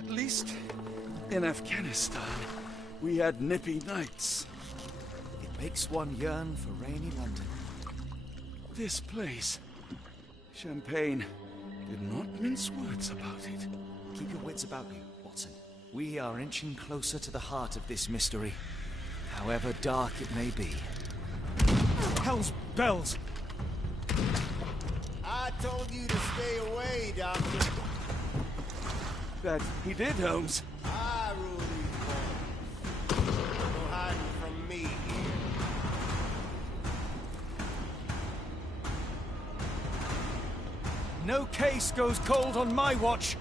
At least in Afghanistan, we had nippy nights. It makes one yearn for rainy London. This place, Champagne, did not mince words about it. Keep your wits about you, Watson. We are inching closer to the heart of this mystery, however dark it may be. Hell's bells! I told you to stay away, Doctor. That he did, Holmes. I rule these boys. No hiding from me here. No case goes cold on my watch.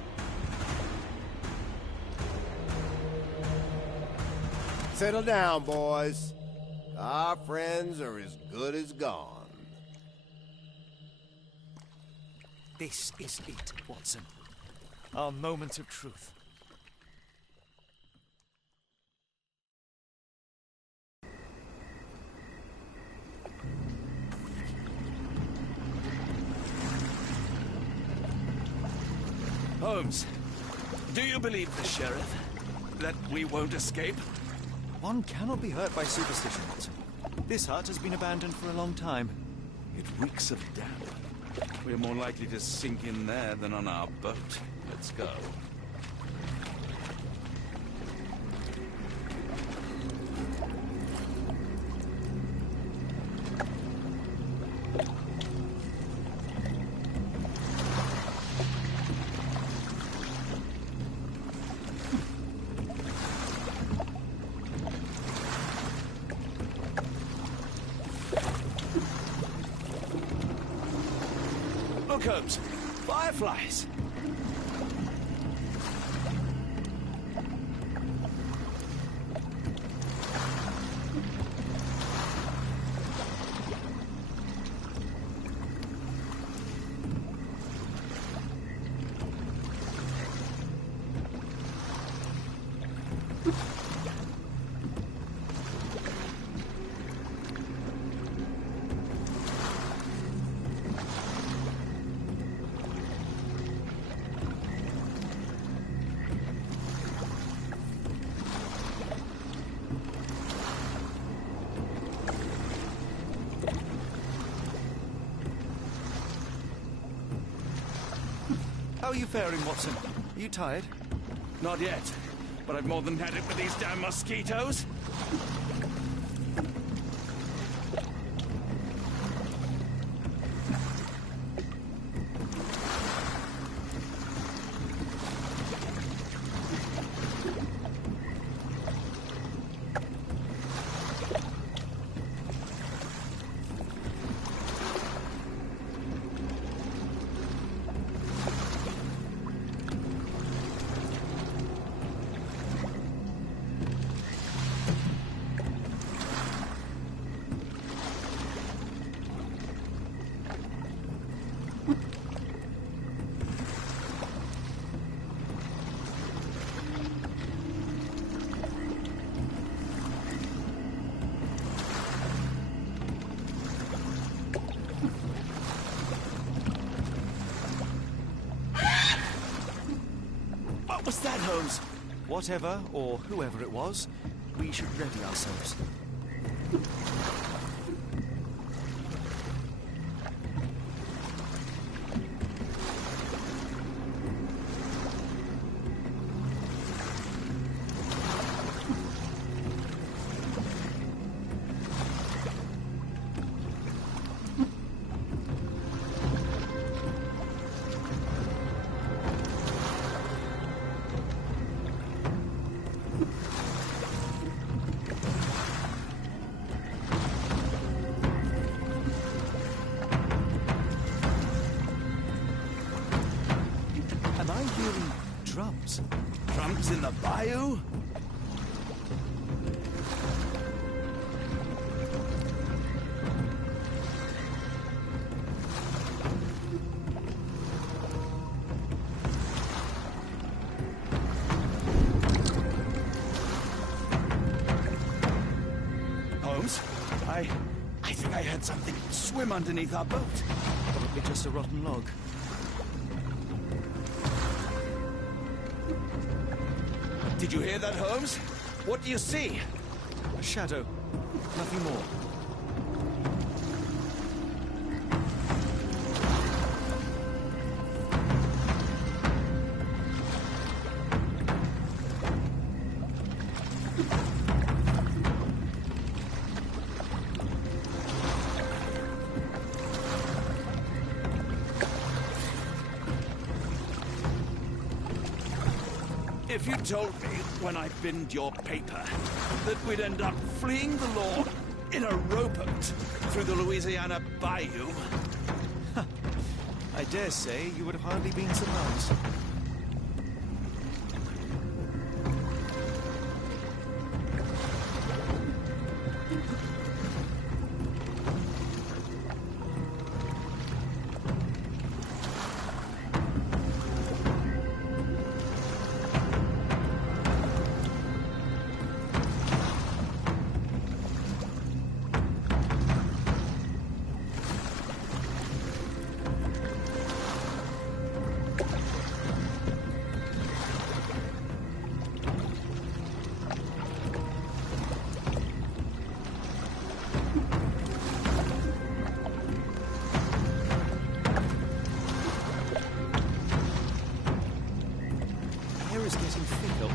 Settle down, boys. Our friends are as good as gone. This is it, Watson. Our moment of truth. Holmes, do you believe the sheriff? That we won't escape? One cannot be hurt by superstition, Watson. This hut has been abandoned for a long time. It reeks of damp. We're more likely to sink in there than on our boat. Let's go. Look, Holmes. Fireflies. How are you faring, Watson? Are you tired? Not yet, but I've more than had it with these damn mosquitoes. What was that, Holmes? Whatever, or whoever it was, we should ready ourselves. Am I hearing drums? Drums in the bayou? Holmes, I think I heard something swim underneath our boat. Probably just a rotten log. Did you hear that, Holmes? What do you see? A shadow. Nothing more. If you told me when I binned your paper that we'd end up fleeing the law in a rowboat through the Louisiana Bayou... I dare say you would have hardly been surprised.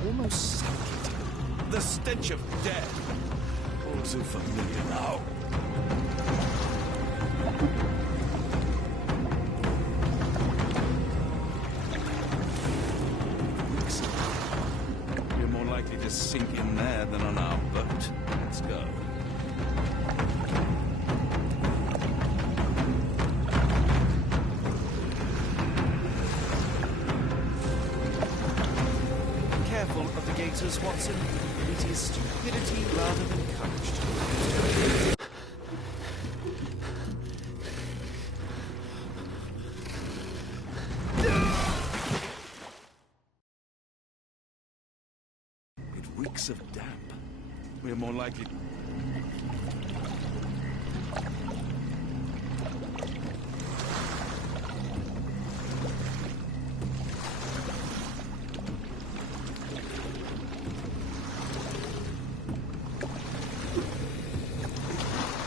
Almost suffocating. The stench of death. All too familiar now. We're more likely to sink in there than on our boat. Let's go. Watson, it is stupidity rather than courage. It reeks of damp. We're more likely...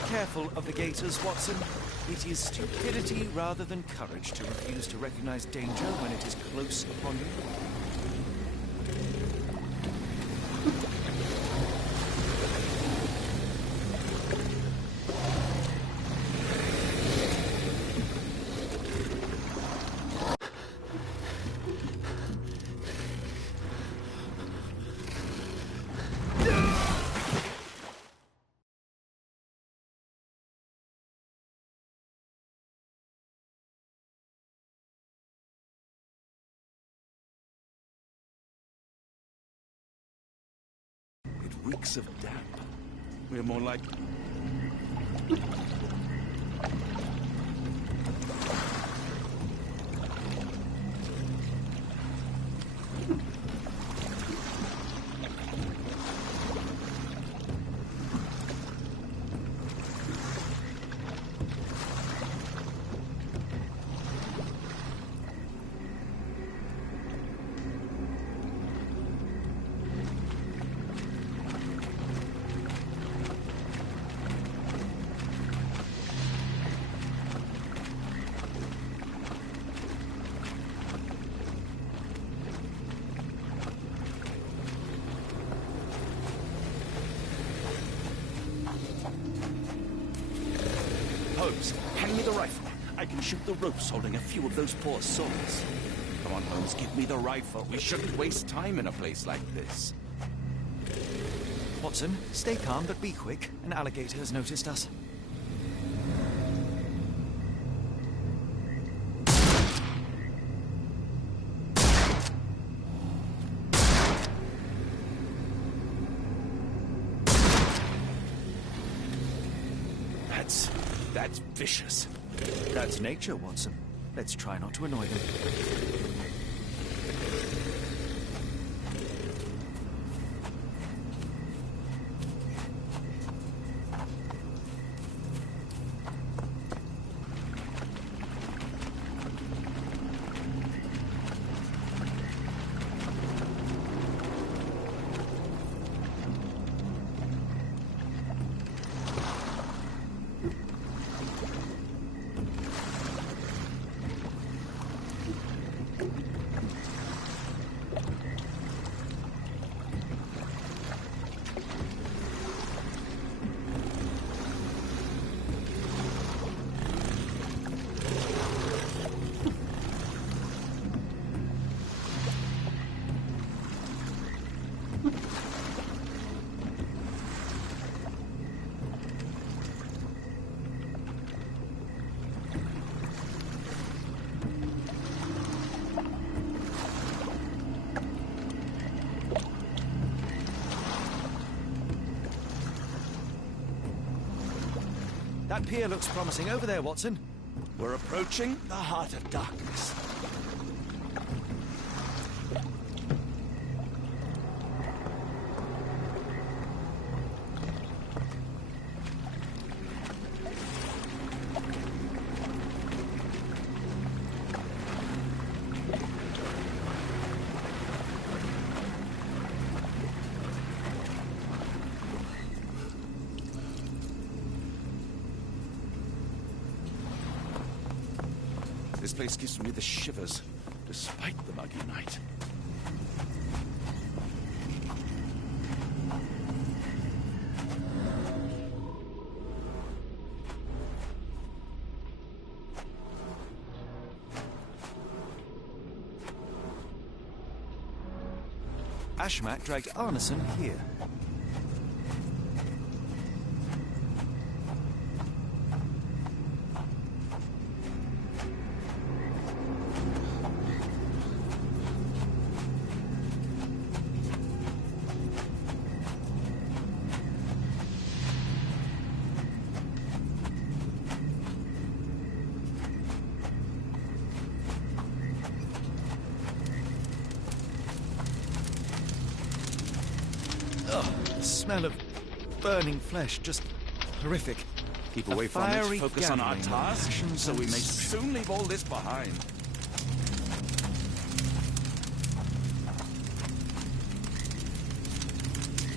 Careful of the gators, Watson. It is stupidity rather than courage to refuse to recognize danger when it is close upon you. It reeks of damp. We're more like... Holmes, hand me the rifle. I can shoot the ropes holding a few of those poor souls. Come on, Holmes, give me the rifle. We shouldn't waste time in a place like this. Watson, stay calm, but be quick. An alligator has noticed us. That's vicious. That's nature, Watson. Let's try not to annoy them. That pier looks promising over there, Watson. We're approaching the heart of darkness. This place gives me the shivers, despite the muggy night. Ashmak dragged Arneson here. The smell of burning flesh, just horrific. Keep away from it, fiery focus on our gathering of task, passions so we and may soon leave all this behind.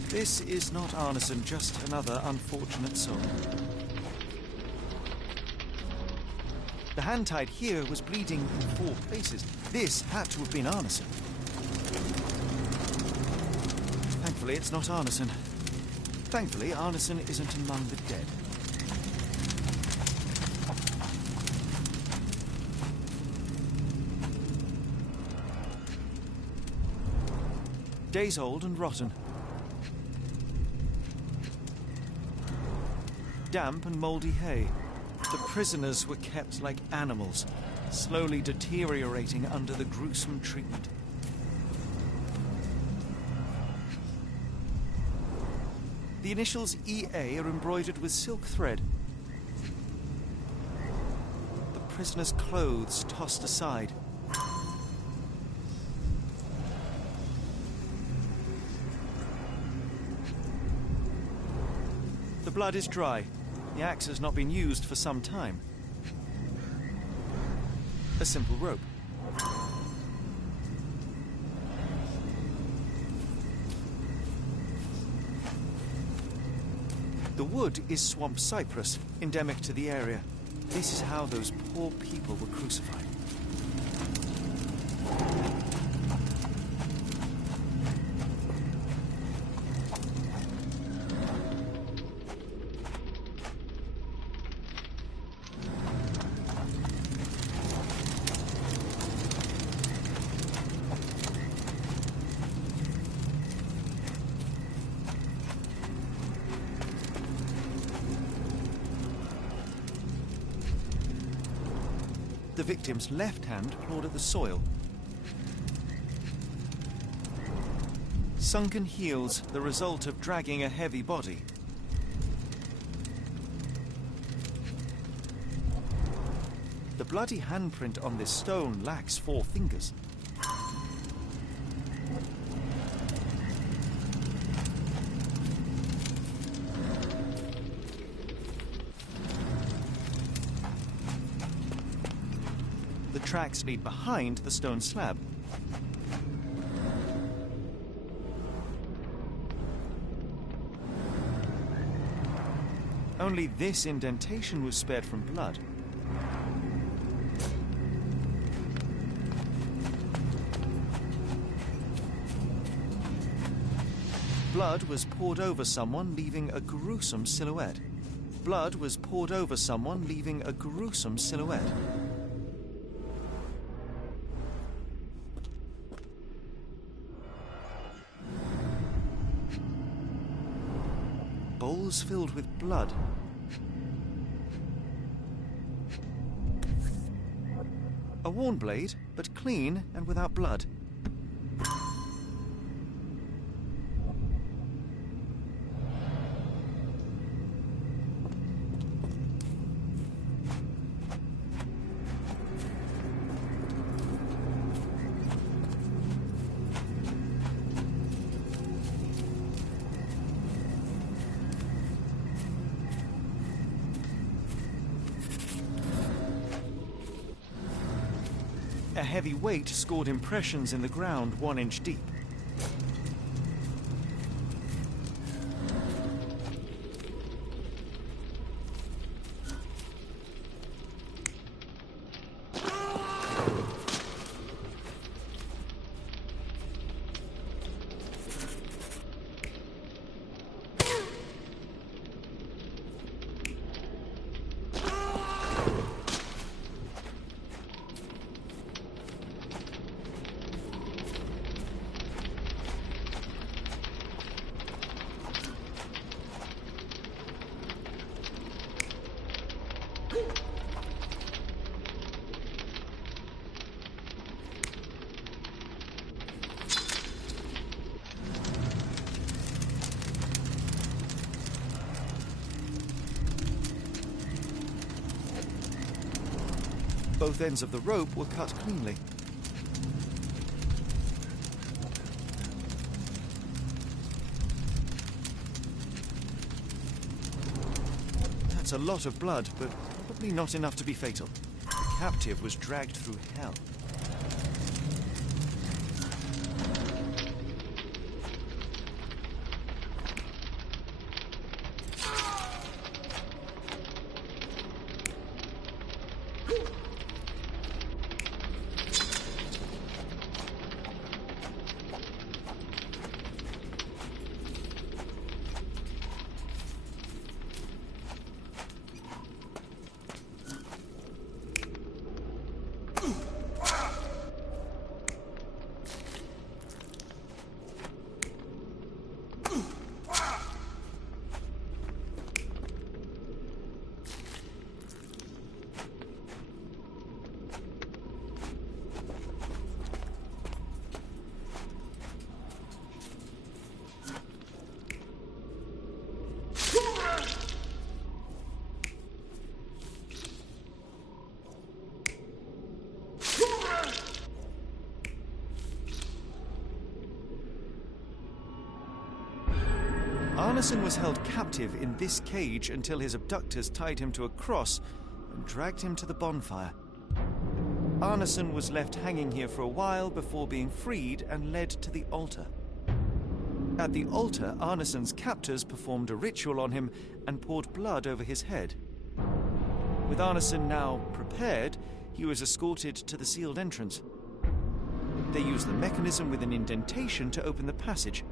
This is not Arneson, just another unfortunate soul. The hand tied here was bleeding in 4 places. This had to have been Arneson. Thankfully, it's not Arneson. Thankfully, Arneson isn't among the dead. Days old and rotten. Damp and mouldy hay. The prisoners were kept like animals, slowly deteriorating under the gruesome treatment. The initials EA are embroidered with silk thread. The prisoners' clothes tossed aside. The blood is dry. The axe has not been used for some time. A simple rope. The wood is swamp cypress, endemic to the area. This is how those poor people were crucified. The victim's left hand clawed at the soil. Sunken heels, the result of dragging a heavy body. The bloody handprint on this stone lacks 4 fingers. The tracks lead behind the stone slab. Only this indentation was spared from blood. Blood was poured over someone, leaving a gruesome silhouette. Blood was poured over someone, leaving a gruesome silhouette. Bowls filled with blood. A worn blade, but clean and without blood. heavy weight scored impressions in the ground 1 inch deep. Both ends of the rope were cut cleanly. That's a lot of blood, but probably not enough to be fatal. The captive was dragged through hell. Arneson was held captive in this cage until his abductors tied him to a cross and dragged him to the bonfire. Arneson was left hanging here for a while before being freed and led to the altar. At the altar, Arneson's captors performed a ritual on him and poured blood over his head. With Arneson now prepared, he was escorted to the sealed entrance. They used the mechanism with an indentation to open the passage.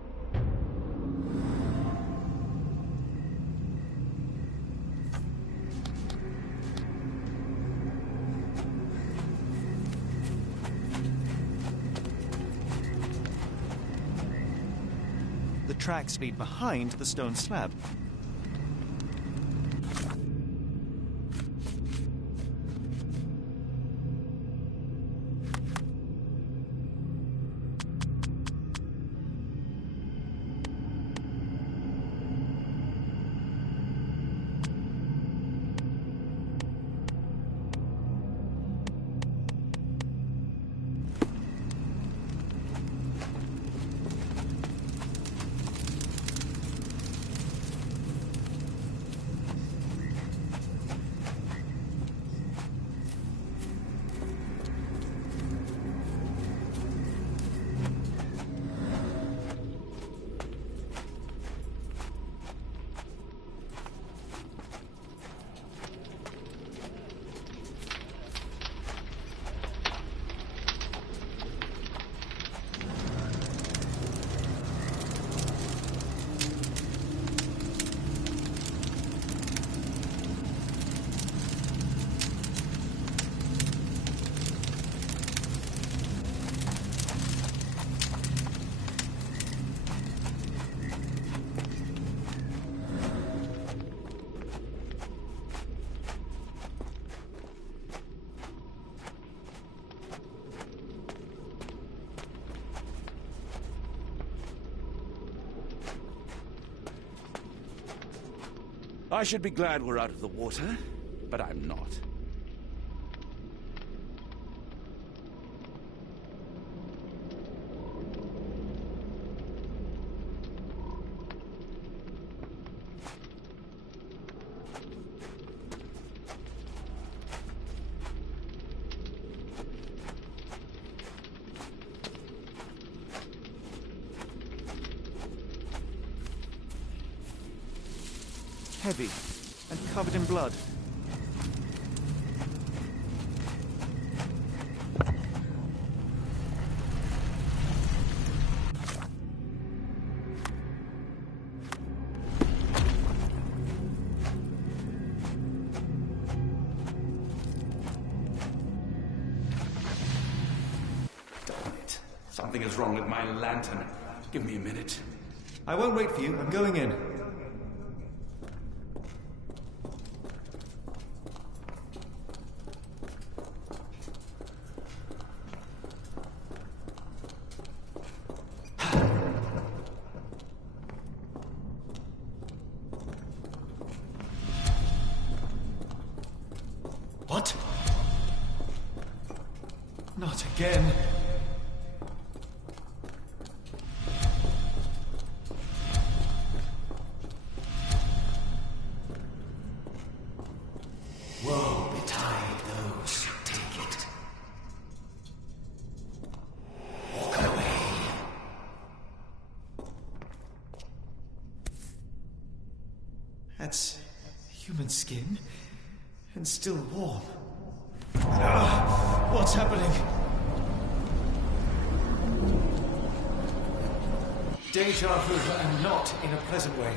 The tracks lead behind the stone slab. I should be glad we're out of the water, but I'm not. heavy, and covered in blood. Something is wrong with my lantern. Give me a minute. I won't wait for you. I'm going in. What? Not again. Woe betide those who take it. Walk away. That's human skin, and still warm. What's happening? Deja vu, and not in a pleasant way.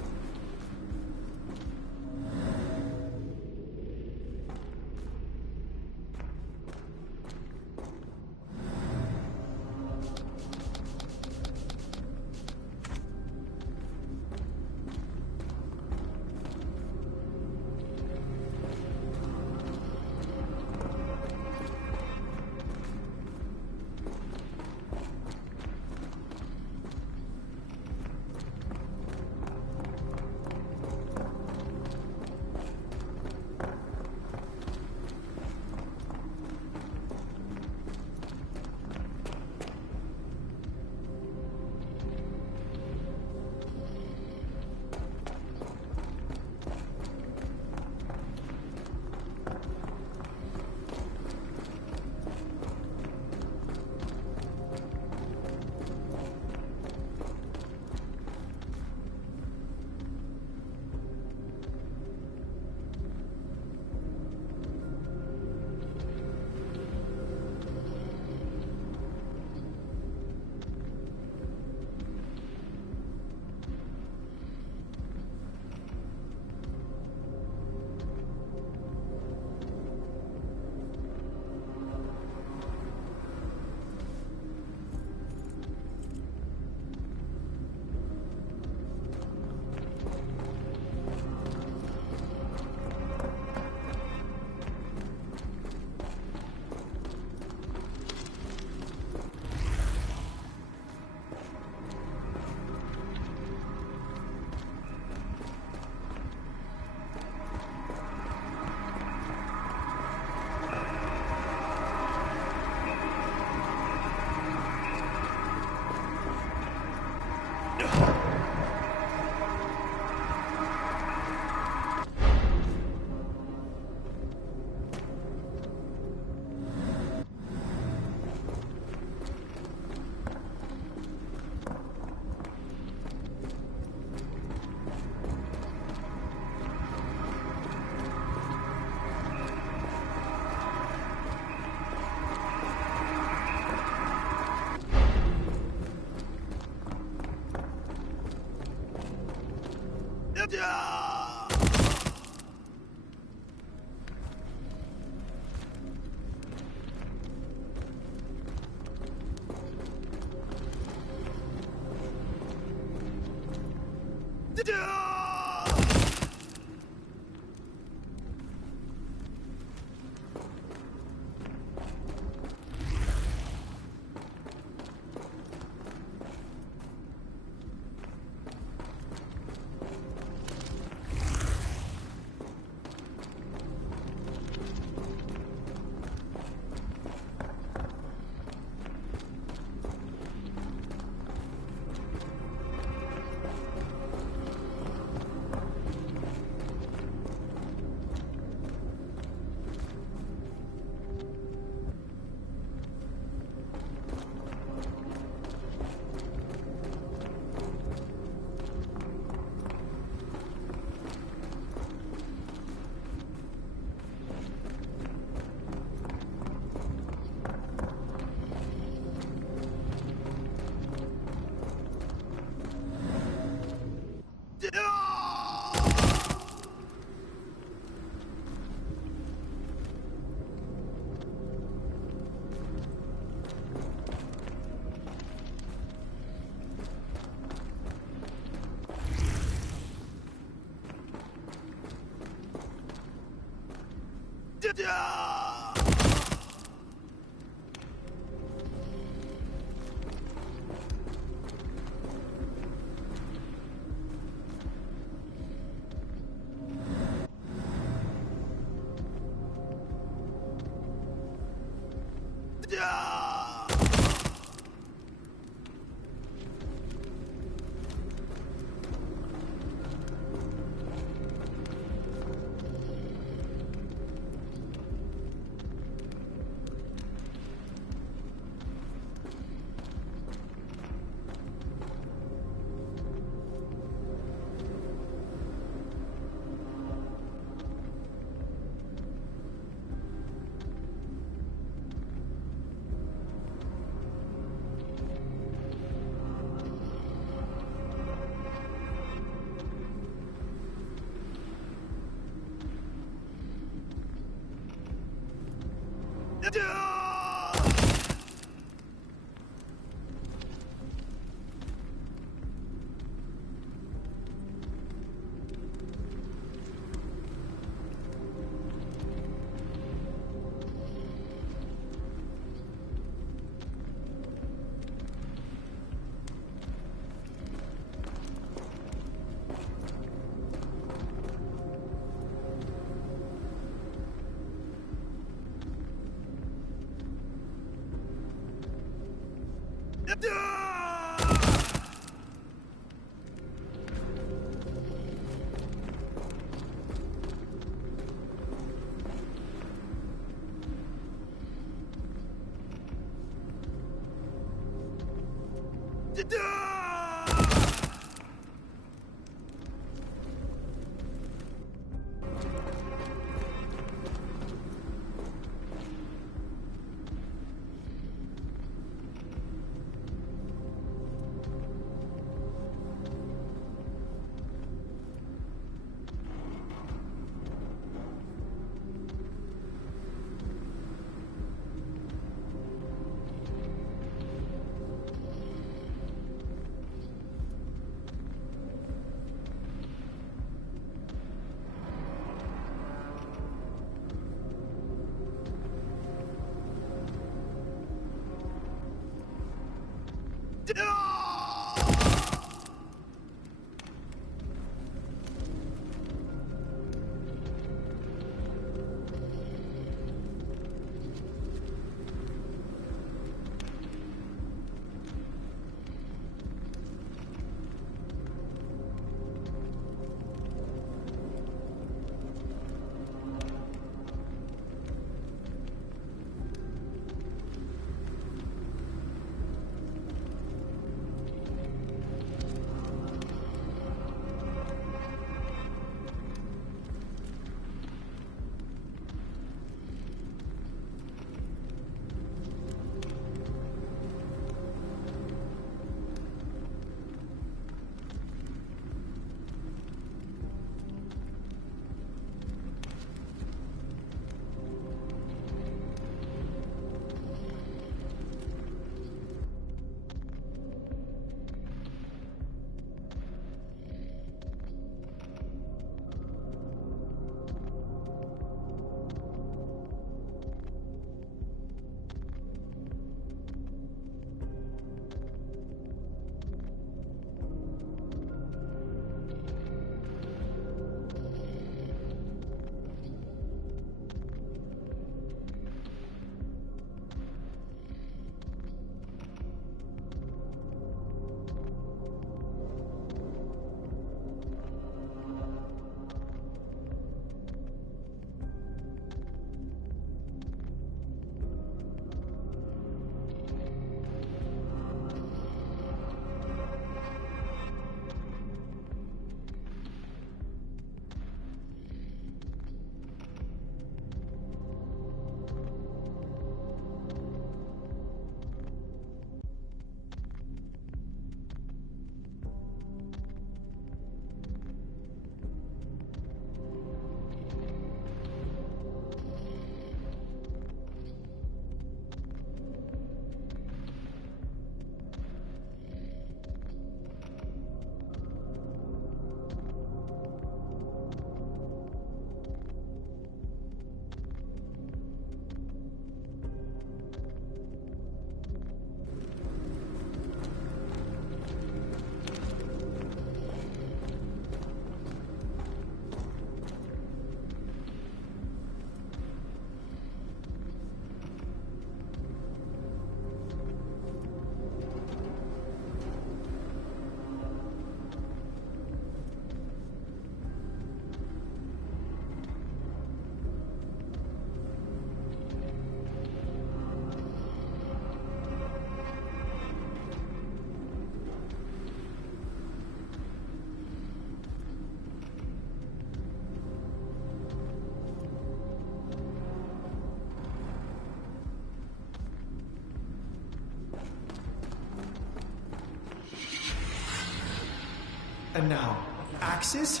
And now, axes?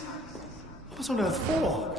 What on earth for?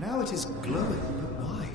Now it is glowing, but why?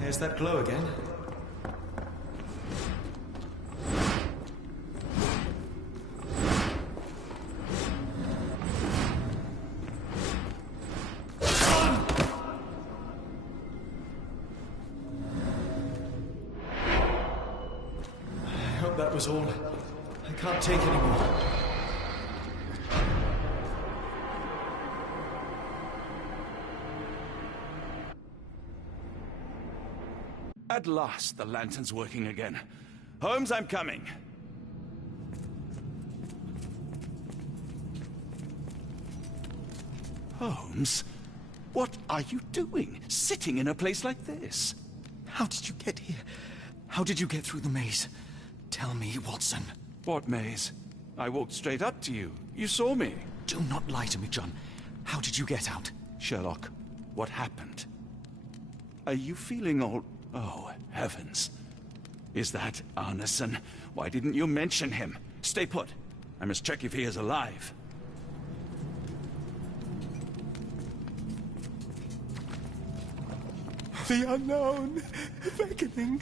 There's that glow again. I hope that was all. I can't take any more. At last, the lantern's working again. Holmes, I'm coming. Holmes, what are you doing? Sitting in a place like this? How did you get here? How did you get through the maze? Tell me, Watson. What maze? I walked straight up to you. You saw me. Do not lie to me, John. How did you get out? Sherlock, what happened? Are you feeling all... Oh, heavens. Is that Arneson? Why didn't you mention him? Stay put. I must check if he is alive. The unknown, beckoning,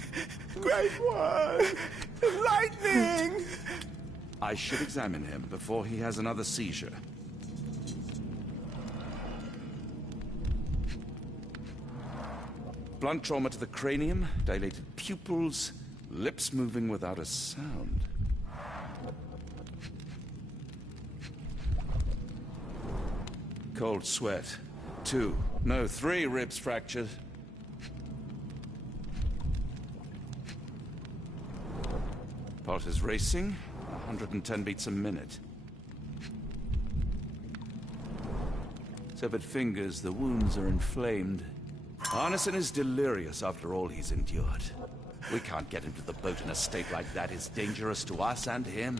great one, lightning! I should examine him before he has another seizure. Blunt trauma to the cranium, dilated pupils, lips moving without a sound. Cold sweat. 2, no, 3 ribs fractured. Pulse is racing, 110 beats a minute. Severed fingers, the wounds are inflamed. Arneson is delirious after all he's endured. We can't get him to the boat in a state like that. It's dangerous to us and him.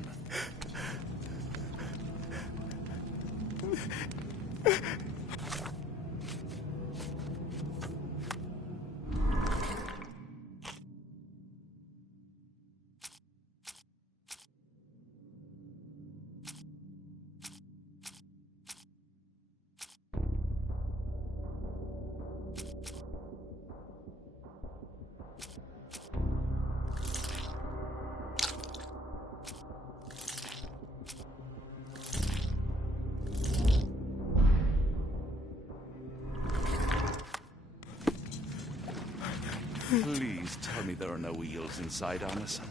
Please tell me there are no wheels inside, Arneson.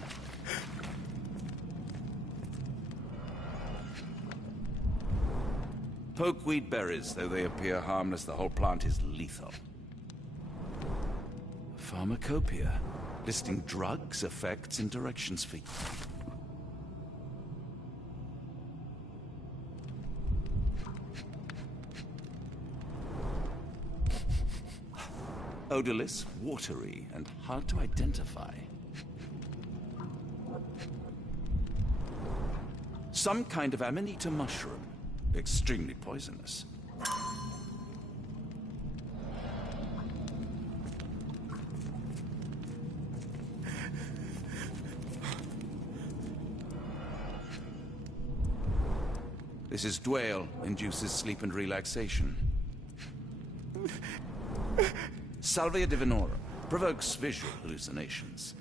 Pokeweed berries, though they appear harmless, the whole plant is lethal. Pharmacopoeia, listing drugs, effects, and directions for you. Odorless, watery, and hard to identify. Some kind of amanita mushroom. Extremely poisonous. This is Dwale, induces sleep and relaxation. Salvia divinorum, provokes visual hallucinations.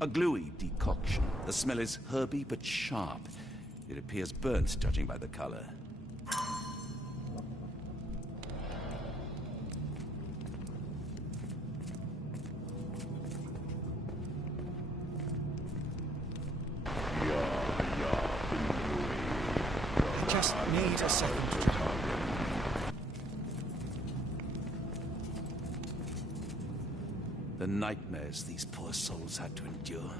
A gluey decoction. The smell is herby but sharp. It appears burnt, judging by the color. I just need a second. The nightmares these poor souls had to endure.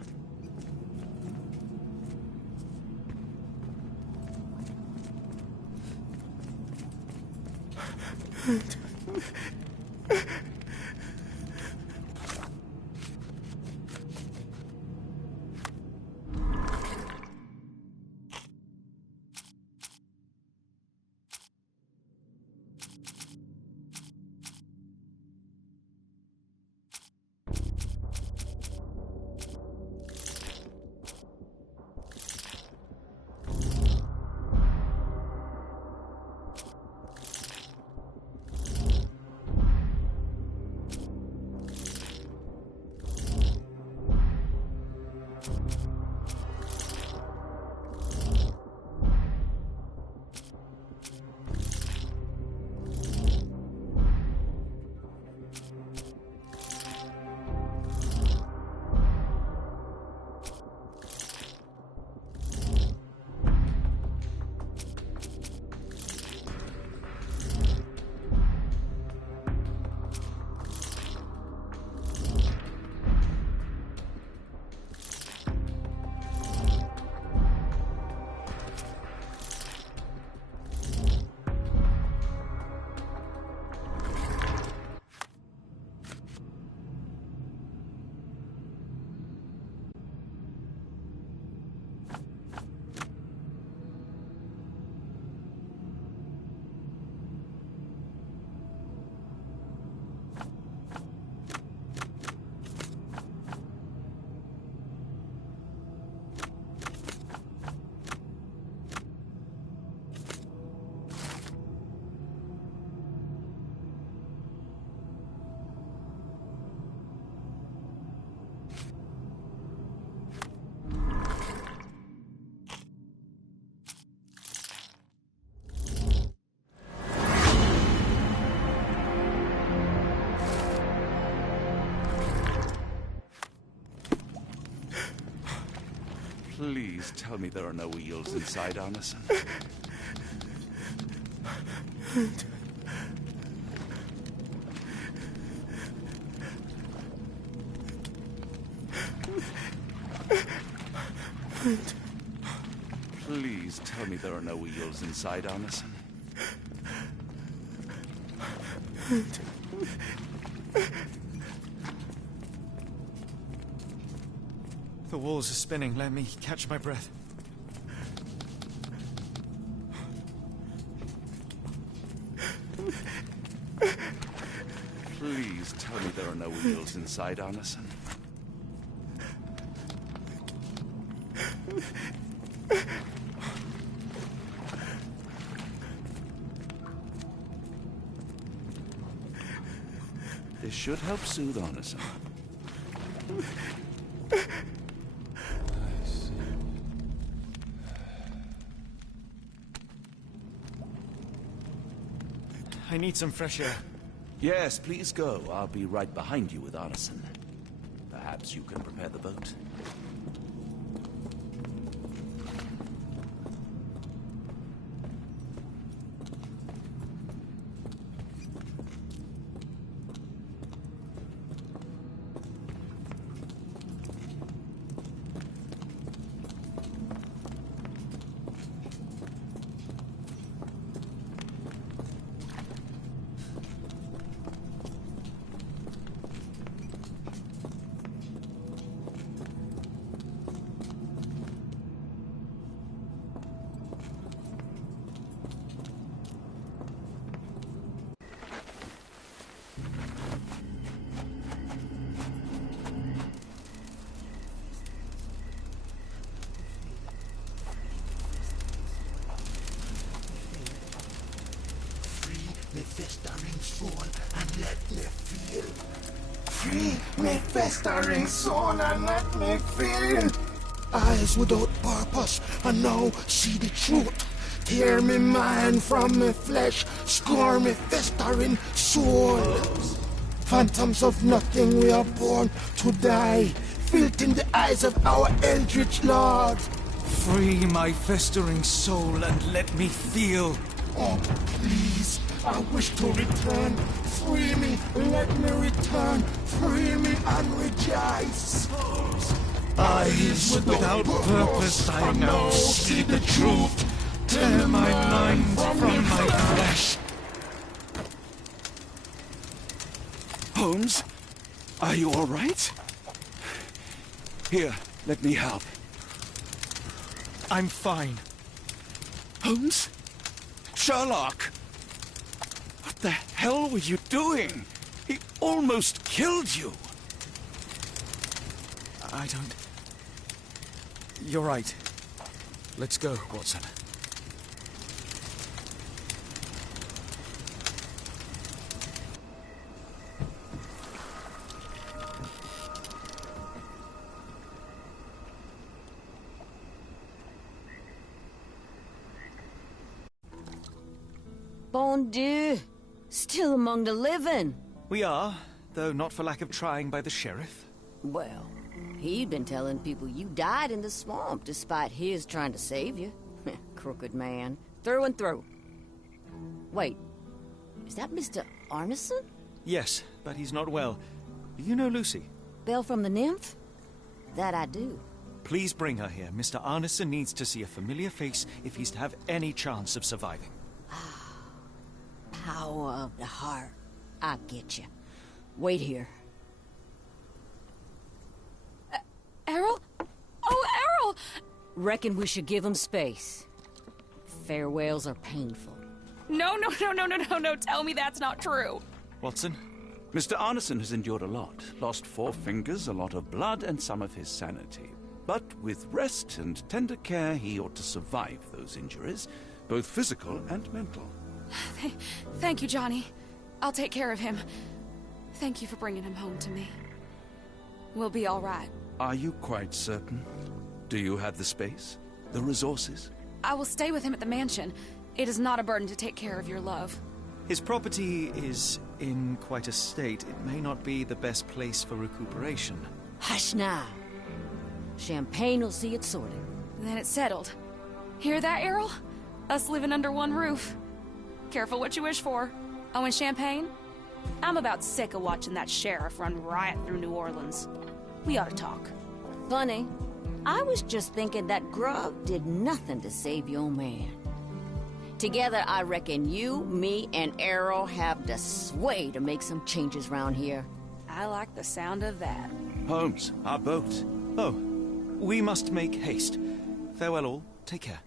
Please tell me there are no eels inside, Arneson. Please tell me there are no eels inside, Arneson. The walls are spinning. Let me catch my breath. Please tell me there are no eels inside, Arneson. This should help soothe Arneson. I need some fresh air. Yes, please go. I'll be right behind you with Arneson. Perhaps you can prepare the boat. Me festering soul and let me feel. Free me festering soul and let me feel. Eyes without purpose and now see the truth. Tear me mind from me flesh, score me festering soul. Phantoms of nothing, we are born to die. Filth in the eyes of our eldritch lord. Free my festering soul and let me feel. Oh, please, I wish to return. Free me, let me return. Free me and rejoice. Eyes without purpose, I now see the truth. Tear my mind from my flesh. Holmes? Are you all right? Here, let me help. I'm fine. Holmes? Sherlock! What the hell were you doing? He almost killed you. I don't... You're right. Let's go, Watson. Bon Dieu! Still among the living. We are, though not for lack of trying by the sheriff. Well, he'd been telling people you died in the swamp despite his trying to save you. Crooked man. Through and through. Wait, is that Mr. Arneson? Yes, but he's not well. Do you know Lucy? Belle from the nymph? That I do. Please bring her here. Mr. Arneson needs to see a familiar face if he's to have any chance of surviving. Power of the heart. I get you. Wait here. Errol? Oh, Errol! Reckon we should give him space. Farewells are painful. No. Tell me that's not true. Watson? Mr. Arneson has endured a lot. Lost 4 fingers, a lot of blood, and some of his sanity. But with rest and tender care, he ought to survive those injuries, both physical and mental. Thank you, Johnny. I'll take care of him. Thank you for bringing him home to me. We'll be all right. Are you quite certain? Do you have the space? The resources? I will stay with him at the mansion. It is not a burden to take care of your love. His property is in quite a state. It may not be the best place for recuperation. Hush now. Champagne will see it sorted. Then it's settled. Hear that, Errol? Us living under one roof. Careful what you wish for. Oh, and champagne? I'm about sick of watching that sheriff run riot through New Orleans. We ought to talk. Funny. I was just thinking that grub did nothing to save your man. Together, I reckon you, me, and Errol have the sway to make some changes around here. I like the sound of that. Holmes, our boat. Oh, we must make haste. Farewell all. Take care.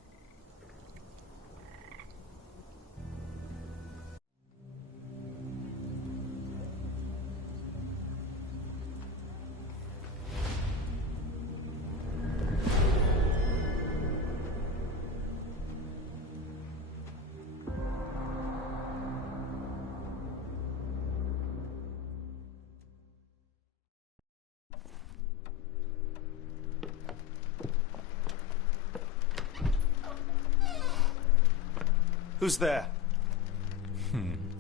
Who's there?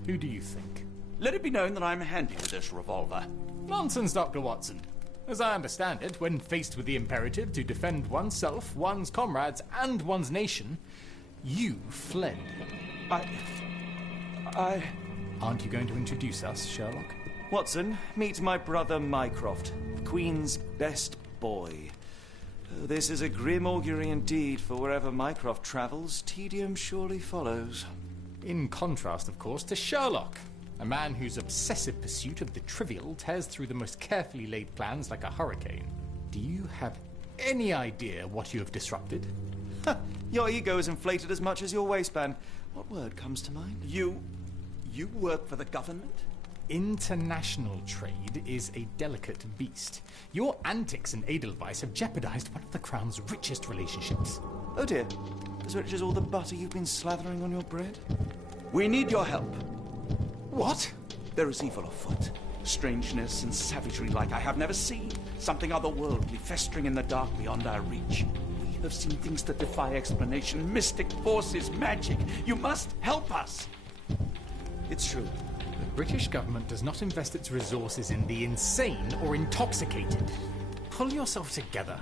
Who do you think? Let it be known that I'm handy with this revolver. Nonsense, Dr. Watson. As I understand it, when faced with the imperative to defend oneself, one's comrades, and one's nation, you fled. Aren't you going to introduce us, Sherlock? Watson, meet my brother Mycroft, the Queen's best boy. This is a grim augury indeed, for wherever Mycroft travels, tedium surely follows. In contrast, of course, to Sherlock, a man whose obsessive pursuit of the trivial tears through the most carefully laid plans like a hurricane. Do you have any idea what you have disrupted? Your ego is inflated as much as your waistband. What word comes to mind? You work for the government? International trade is a delicate beast. Your antics and Edelweiss have jeopardized one of the Crown's richest relationships. Oh dear. As rich as all the butter you've been slathering on your bread? We need your help. What? There is evil afoot. Strangeness and savagery like I have never seen. Something otherworldly festering in the dark beyond our reach. We have seen things that defy explanation. Mystic forces, magic. You must help us. It's true. The British government does not invest its resources in the insane or intoxicated. Pull yourself together.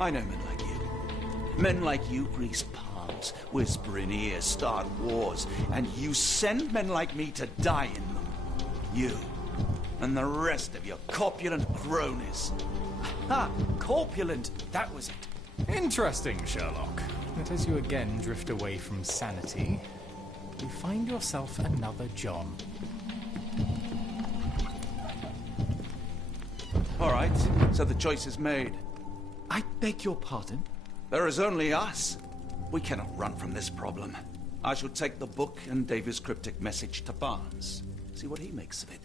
I know men like you. Men like you grease palms, whisper in ears, start wars, and you send men like me to die in them. You and the rest of your corpulent cronies. Ha! Corpulent! That was it. Interesting, Sherlock. That as you again drift away from sanity, you find yourself another John. All right, so the choice is made. I beg your pardon? There is only us. We cannot run from this problem. I shall take the book and Davy's cryptic message to Barnes. See what he makes of it.